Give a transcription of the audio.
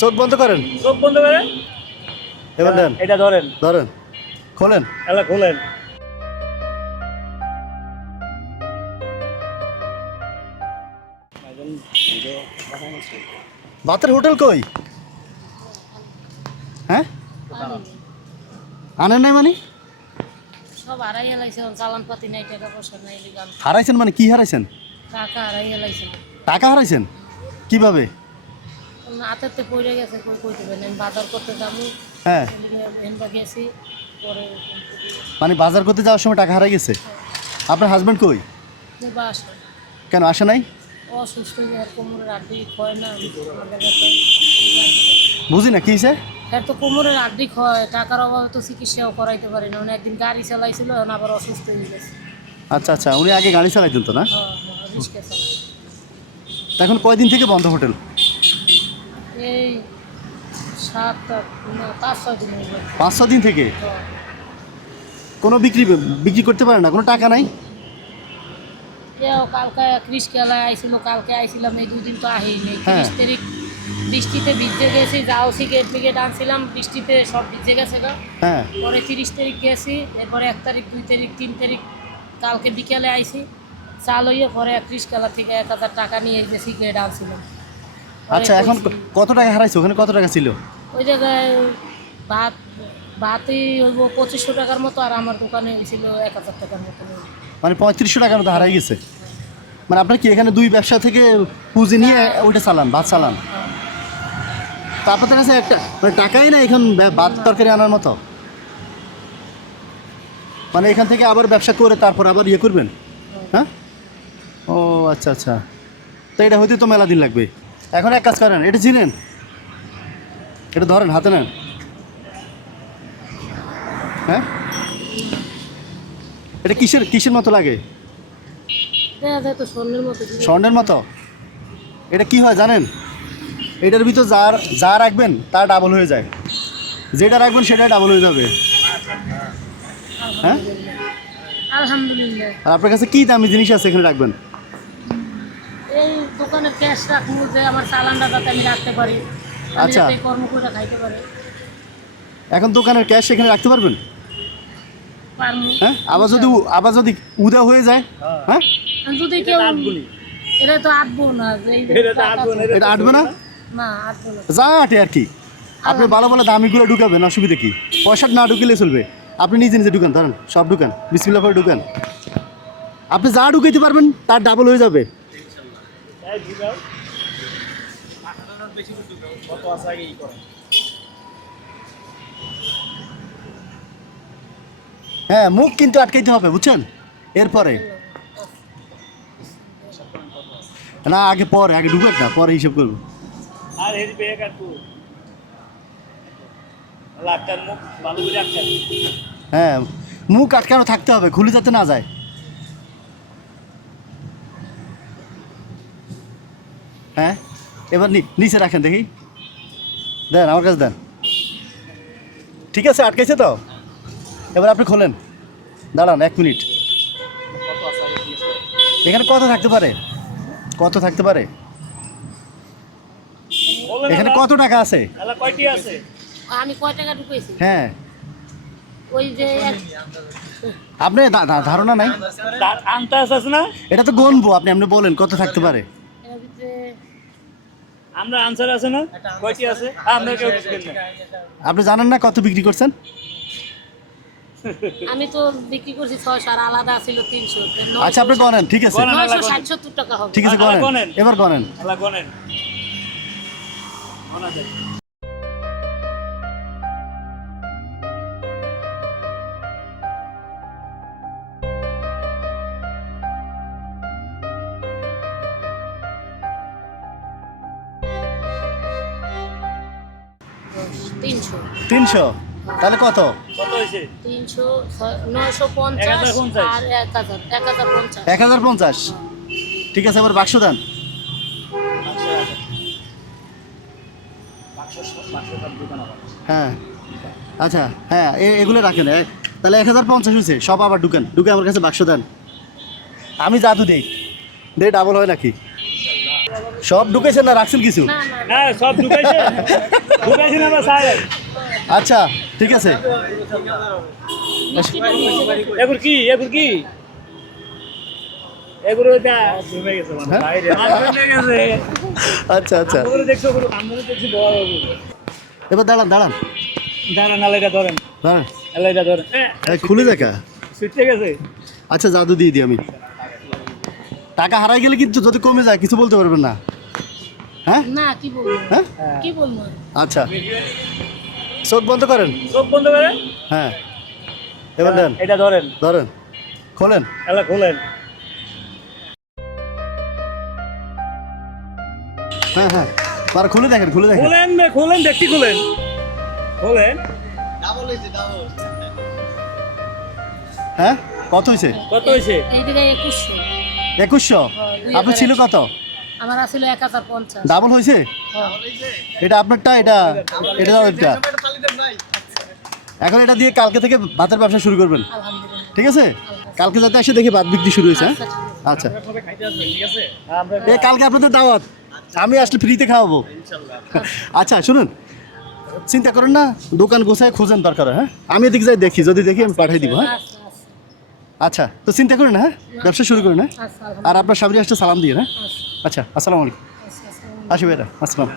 চোখ বন্ধ করেন। চোখ বন্ধ করেন? এবার দেন। এটা ধরেন। ধরেন। খোলেন। এলা খোলেন। ভাতের হোটেল কই? হ্যাঁ? আনেন নাই মানে? সব হারাই হেলাইছে চালান পাতি নাই টাকা পয়সা নাই হারাইছেন মানে কি হারাইছেন? টাকা হারাই হেলাইছে টাকা হারাইছেন? কীভাবে? হাতেতে পড়ে গেছে কই কই দেবেন আমি বাজার করতে যাব। হ্যাঁ। হেনবা গেছি পরে মানে বাজার করতে যাওয়ার সময় টাকা হারাই গেছে? আপনার হাজব্যান্ড কই? কেন আসে নাই? অসুস্থ হয়ে কোমরের আড্ডি ক্ষয় না বুঝি না কি হয়েছে এর তো কোমরের আড্ডি ক্ষয় টাকার অভাবে তো চিকিৎসাও করাইতে পারি না। উনি একদিন গাড়ি চালাইছিল এখন আবার অসুস্থ হয়ে গেছে। আচ্ছা আচ্ছা উনি আগে গাড়ি চালাইতেন তো না? হ্যাঁ হ্যাঁ এখন কয়দিন থেকে বন্ধ হোটেল? এই সাত পাঁচ ছয় দিন পাঁচ ছ দিন থেকে। কোনো বিক্রি বিক্রি করতে পারেন না? কোনো টাকা নাই? কেউ কালকে আইছিল কালকে আইছিলাম এই দুদিন তো হ্যাঁ। তিরিশ তারিখ বৃষ্টিতে ভিজে গেছি যাও সিগারেট ফিগেট আনছিলাম বৃষ্টিতে সব ভিজে গেছে গা হ্যাঁ। পরে তিরিশ তারিখ গেছি এরপরে এক তারিখ দুই তারিখ তিন তারিখ কালকে বিকেলে আইছি। চাল হইয়ে পরে একত্রিশ খেলা থেকে এক হাজার টাকা নিয়ে যে সিগারেট আনছিলাম। পরে আচ্ছা এখন কত টাকা হারাইছে? ওখানে কত টাকা ছিল? ওই জায়গায় ভাত ভাতই হইব পঁচিশশো টাকার মতো আর আমার দোকানে ছিল এক হাজার টাকার মতো। মানে পঁয়ত্রিশশো টাকার মতো হারাই গেছে? মানে আপনার কি এখানে দুই ব্যবসা থেকে পুঁজি নিয়ে ওইটা চালান ভাত চালান? তা আপনাদের কাছে একটা মানে টাকাই না এখন ভাত তরকারি আনার মতো? মানে এখান থেকে আবার ব্যবসা করে তারপর আবার ইয়ে করবেন? হ্যাঁ? ও আচ্ছা আচ্ছা। তো এটা হইতে তো মেলা দিন লাগবে। এখন এক কাজ করেন এটা চিনেন এটা ধরেন হাতে নেন। হ্যাঁ? এটা কিসের কিসের মতো লাগে? যায় তো স্বর্ণের মতো এটা কি হয় জানেন? এটার ভিতর যার যা রাখবেন তা ডাবল হয়ে যায়। যেটা রাখবেন সেটা ডাবল হয়ে যাবে। হ্যাঁ? আলহামদুলিল্লাহ। আর আপনার কাছে কি দামি জিনিস আছে এখানে রাখবেন? দোকানে ক্যাশ রাখব যে আমার চালানটা যাতে আমি রাখতে পারি আচ্ছা। কর্ম করে খাইতে পারি। এখন দোকানের ক্যাশ এখানে রাখতে পারবেন? হ্যাঁ? আবার যদি আবার যদি উদা হয়ে যায়? হ্যাঁ। যদি কেউ এটা তো আটবো না এটা তো আটবো না, এটা আটবে না? না আটবো না। যা আটে আর কি। আপনি ভালো ভালো দামিগুলো ঢুকাবেন অসুবিধা কি? পয়সা না ঢুকিলে চলবে। আপনি নিজে নিজে ঢুকান ধরেন সব ঢুকান বিসমিল্লা করে ঢুকান। আপনি যা ঢুকাইতে পারবেন তার ডাবল হয়ে যাবে। কত আছে আগে ই করেন। হ্যাঁ মুখ কিন্তু আটকাইতে হবে বুঝছেন? এরপরে। না আগে পরে আগে ঢুকাক না পরে হিসাব করব। আর হেরি পেয়ে কাটু মুখ ভালো করে আটকান। হ্যাঁ মুখ আটকানো থাকতে হবে খুলে যাতে না যায়। হ্যাঁ? এবার নি- নিচে রাখেন দেখি। দেন আমার কাছে দেন। ঠিক আছে আটকেছে তো? এবার আপনি খোলেন। দাঁড়ান এক মিনিট। এখানে কত থাকতে পারে? কত থাকতে পারে? এখানে কত টাকা আছে? এলা কয়টি আছে? আমি কয় টাকা ঢুকেছি? হ্যাঁ। ওই যে আপনি ধারণা নাই? তার আছে না? এটা তো গনবো আপনি আপনি বলেন কত থাকতে পারে? আমরা আনসার আছে না? কয়টি আছে? আমরা কেউ বুঝবেন না। আপনি জানেন না কত বিক্রি করছেন? আমি তো বিক্রি করছি ছয়শো সার আলাদা ছিল তিনশো। আচ্ছা আপনি গনেন ঠিক আছে। টাকা হবে। ঠিক আছে গনেন। এবার গনেন গনেন গনা যায়। তিনশো। তিনশো? তাহলে কত? তিনশো নয়শো এক পঞ্চাশ হাজার পঞ্চাশ। আর এক হাজার এক হাজার পঞ্চাশ। এক হাজার পঞ্চাশ। ঠিক আছে এবার বাক্স দেন। আবার হ্যাঁ। আচ্ছা হ্যাঁ এগুলো রাখেন তাহলে এক হাজার পঞ্চাশ হয়েছে সব আবার ঢুকেন। ঢুকে আমার কাছে বাক্স দেন। আমি জাদু দেই। দে ডাবল হয় নাকি? সব ঢুকেছেন না রাখছেন কিছু? সব স্যার? আচ্ছা ঠিক আছে। কি কি? মানে হ্যাঁ? আচ্ছা আচ্ছা। এবার দাঁড়ান দাঁড়ান। ধরেন। ধরেন। খুলে দেখা। গেছে। আচ্ছা জাদু দিয়ে দিই আমি। টাকা হারাই গেলে কিন্তু যদি কমে যায় কিছু বলতে পারবেন না? হ্যাঁ? না কি বলব? হ্যাঁ? কি বলব? আচ্ছা। চোখ বন্ধ করেন। চোখ বন্ধ করে হ্যাঁ। এবার দেন। এটা ধরেন। ধরেন। খোলেন। এলা খোলেন। হ্যাঁ হ্যাঁ। আর খুলে দেখেন খুলে দেখেন। খোলেন মে খোলেন দেখছি খোলেন। খোলেন। হ্যাঁ? কত হয়েছে? কত হয়েছে? এই দিকে একুশশো। একুশশো? দুই আপনার ছিল কত? আমার আসলে এক হাজার পঞ্চাশ। ডাবল হয়েছে হ্যাঁ। এটা আপনারটা এটা এটা এটা এখন এটা দিয়ে কালকে থেকে ভাতের ব্যবসা শুরু করবেন। ঠিক আছে? কালকে যাতে এসে দেখি ভাত বিক্রি শুরু হয়েছে হ্যাঁ? আচ্ছা। আচ্ছা। এ কালকে আপনাদের দাওয়াত। আমি আসলে ফ্রিতে খাওয়াবো। আচ্ছা শুনুন। চিন্তা করেন না দোকান গোছায় খোঁজেন দরকার হ্যাঁ আমি এদিকে যাই দেখি যদি দেখি আমি পাঠিয়ে দিব হ্যাঁ? আচ্ছা আচ্ছা আচ্ছা তো চিন্তা করেন না হ্যাঁ? ব্যবসা শুরু করেন হ্যাঁ? আচ্ছা আর আপনার সামনে আসতে সালাম দিয়ে হ্যাঁ? আচ্ছা। আচ্ছা আসসালামু আলাইকুম। আচ্ছা আচ্ছা আসি ভাইরা আসসালাম।